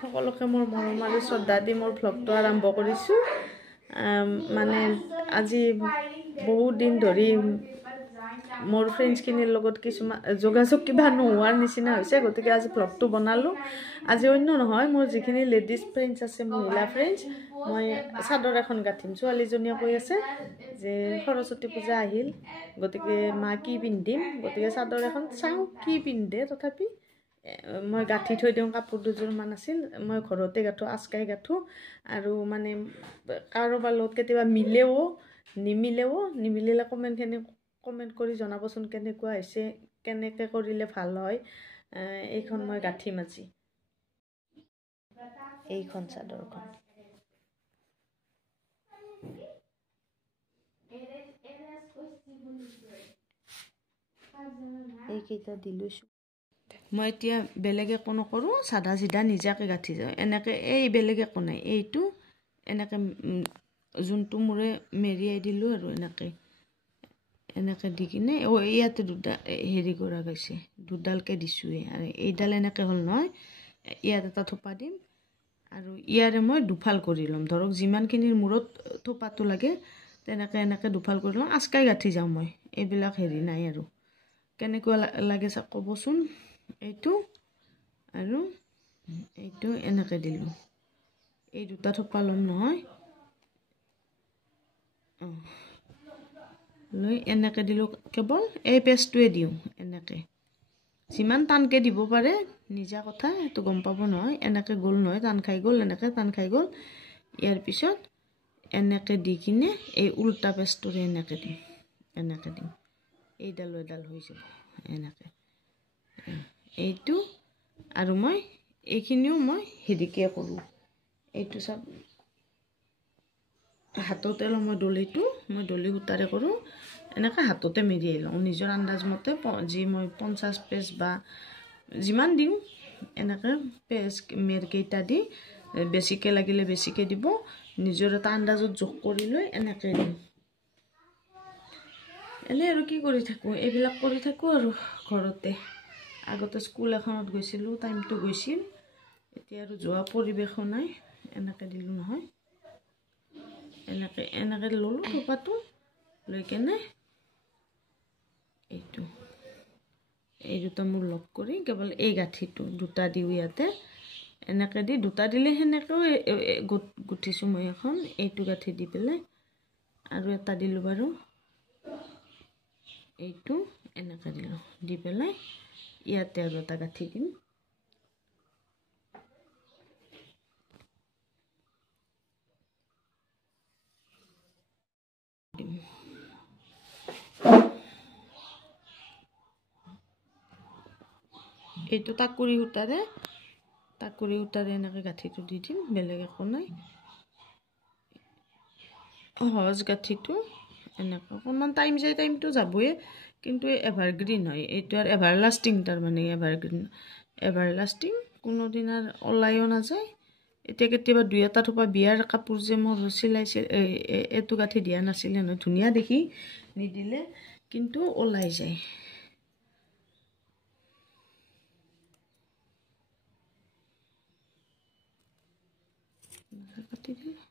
সকলোকে মোৰ মৰম আৰু শ্ৰদ্ধা দি মোৰ ভ্লগটো আৰম্ভ কৰিছোঁ মানে আজি বহুত দিন ধৰি মোৰ ফ্ৰেণ্ডছখিনিৰ লগত কিছুমান যোগাযোগ কিবা নোহোৱাৰ নিচিনা হৈছে গতিকে আজি ভ্লগটো বনালোঁ আজি অন্য নহয় মোৰ যিখিনি লেডিজ ফ্ৰেণ্ডছ আছে মহিলা ফ্ৰেণ্ডছ মই চাদৰ এখন গাঁঠিম ছোৱালীজনীয়ে কৈ আছে যে সৰস্বতী পূজা আহিল গতিকে মা কি পিন্ধিম গতিকে চাদৰ এখন চাওঁ কি পিন্ধে তথাপি মই গাঁঠি থৈ দিওঁ কাপোৰ দুযোৰমান আছিল মই ঘৰতে গাঁঠো আচকাই গাঁঠো আৰু মানে কাৰোবাৰ লগত কেতিয়াবা মিলেও নিমিলিলে কমেণ্ট কৰি জনাবচোন কেনেকুৱা হৈছে কেনেকৈ কৰিলে ভাল হয় এইখন মই গাঁঠিম আজি এইখন চাদৰখন এইকেইটা দিলোঁ মই এতিয়া বেলেগ একো নকৰোঁ চাদা চিধা নিজাকে গাঁঠি যাওঁ এনেকৈ এই বেলেগ একো নাই এইটো এনেকৈ যোনটো মূৰে মেৰিয়াই দিলোঁ আৰু এনেকৈ দি কিনে ইয়াতে দুটা হেৰি কৰা গৈছে দুডালকৈ দিছোঁৱে আৰু এইডাল এনেকৈ হ'ল নহয় ইয়াত এটা থোপা দিম আৰু ইয়াৰে মই দুফাল কৰি ল'ম ধৰক যিমানখিনিৰ মূৰত থোপাটো লাগে এনেকৈ দুফাল কৰি ল'ম আচকাই গাঁঠি যাওঁ মই এইবিলাক হেৰি নাই আৰু কেনেকুৱা লাগে ক'বচোন এইটো আৰু এইটো এনেকৈ দিলোঁ এই দুটা থোপা ল'ম নহয় লৈ এনেকৈ দিলোঁ কেৱল এই পেষ্টটোৱে দিওঁ এনেকৈ যিমান টানকৈ দিব পাৰে নিজা কথা সেইটো গম পাব নহয় এনেকৈ গ'ল নহয় টান খাই গ'ল এনেকৈ টান খাই গ'ল ইয়াৰ পিছত এনেকৈ দি কিনে এই উল্টা পেষ্টটোৰে এনেকৈ দিম এইডাল হৈ যাব এনেকৈ এইটো আৰু মই এইখিনিও মই হেৰিকৈ কৰোঁ এইটো চাব হাততে লওঁ মই দলি সূতাৰে কৰোঁ এনেকৈ হাততে মেৰিয়াই লওঁ নিজৰ আন্দাজমতে যি মই 50 পেজ বা যিমান দিওঁ এনেকৈ পেজ মেৰকেইটা দি বেছিকৈ লাগিলে বেছিকৈ দিব নিজৰ এটা আন্দাজত জোখ কৰি লৈ এনেকৈ দিম এনেই আৰু কি কৰি থাকোঁ এইবিলাক কৰি থাকোঁ আৰু ঘৰতে আগতে স্কুল এখনত গৈছিলোঁ টাইমটো গৈছিল এতিয়া আৰু যোৱা পৰিৱেশো নাই এনেকৈ দিলোঁ নহয় এনেকৈ ল'লোঁ থোপাটো লৈ কেনে এই দুটা মোৰ লগ কৰি কেৱল এই গাঁঠিটো দুটা দিওঁ ইয়াতে এনেকৈ দি দুটা দিলে সেনেকৈও গুঠিছোঁ মই এখন এইটো গাঁঠি দি পেলাই আৰু এটা দিলোঁ বাৰু এইটো এনেকৈ দিলোঁ দি পেলাই ইয়াতে আৰু এটা গাঁঠি দিম এইটো টাকুৰি সূতাৰে এনেকৈ গাঁঠিটো দি দিম বেলেগ একো নাই সহজ গাঁঠিটো এনেকৈ অকণমান টাইম যায় টাইমটো যাবই কিন্তু এভাৰগ্ৰীণ হয় এইটো আৰু এভাৰলাষ্টিং তাৰমানে এভাৰলাষ্টিং কোনোদিন আৰু ওলাইও নাযায় এতিয়া কেতিয়াবা দুই এটা থোপা বিয়াৰ কাপোৰ যে মোৰ চিলাইছিল এইটো গাঁঠি দিয়া নাছিলে নহয় ধুনীয়া দেখি নিদিলে কিন্তু ওলাই যায় কাটি দিলোঁ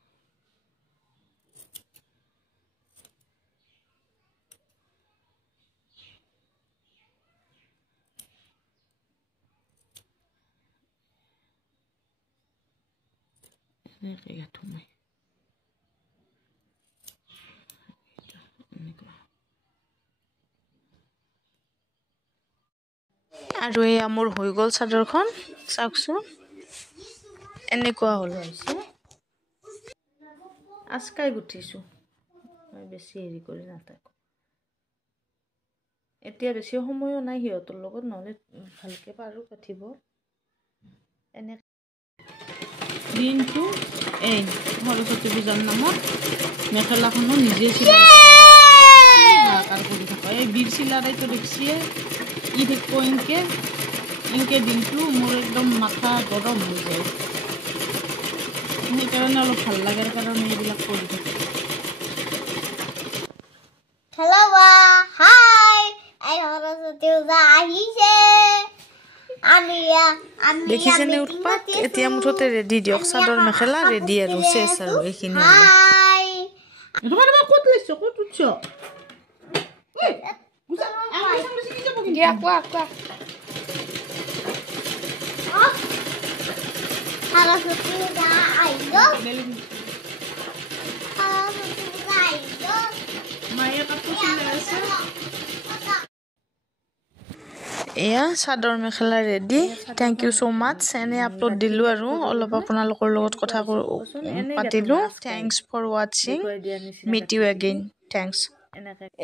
এনেকৈ গাঁঠো মই আৰু এয়া মোৰ হৈ গ'ল চাদৰখন চাওকচোন এনেকুৱা হ'ল হৈছে আচকাই গুঠিছোঁ মই বেছি হেৰি কৰি নাথাকোঁ এতিয়া বেছি সময়ো নাই সিহঁতৰ লগত নহ'লে ভালকৈ পাৰোঁ গাঁঠিব এনে দিনটো এই সৰস্বতী পূজাৰ নামত মেখেলাখনো নিজে চিলাই হাহাকাৰ কৰি থাকোঁ এই বীৰ চিলাৰাইটো দেখিছে ই থাকিব এনেকৈ দিনটো মোৰ একদম মাথা গৰম হৈ যায় সেইকাৰণে অলপ ভাল লগাৰ কাৰণে এইবিলাক কৰি থাকোঁ Hello, hi. I want to do that. He said, "Ani, দেখিছেনে উৎপাত এতিয়া মুঠতে ৰেডি দিয়ক চাদৰ মেখেলা ৰেডি আৰু চেচ আৰু এইখিনি তোমাৰ ক'ত লৈছ ক'ত উঠছ দিয়া কোৱা কোৱা এয়া চাদৰ মেখেলা ready thank you so much এনে আপলোড দিলো আৰু অলপ আপোনালোকৰ লগত কথা পাতিলো thanks for watching meet you again thanks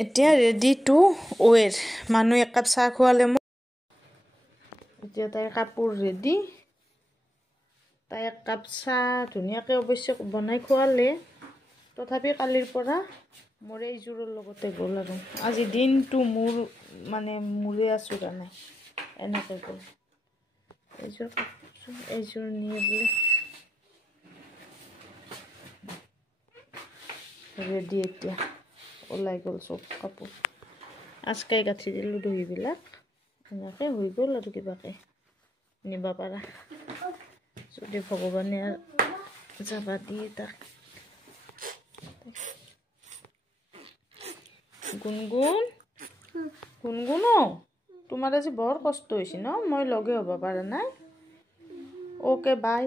এতিয়া ৰেডি টু ওৱেৰ মানুহ এক কাপ চাহ খোৱালে মোক এতিয়া তাই কাপোৰ ৰেডি তাই এক কাপ চাহ ধুনীয়াকৈ অৱশ্যে বনাই খোৱালে তথাপি কালিৰ পৰা মোৰ এইযোৰৰ লগতে গ'ল আৰু আজি দিনটো মোৰ মানে মূৰে আছোঁ কাৰণে এনেকৈ গ'ল এইযোৰ নিয়ে বোলে ৰেডি এতিয়া ওলাই গ'ল চব কাপোৰ আজকাই গাঁঠি দিলোঁ দহিবিলাক এনেকৈ হৈ গ'ল আৰু কিবাকে নিব পাৰা যদি ভগৱানে আৰু যাবা দিয়ে তাক গুণগুণ গুণগুণ তোমাৰ আজি বৰ কষ্ট হৈছে ন মই লগে হ'ব পাৰা নাই অ'কে বাই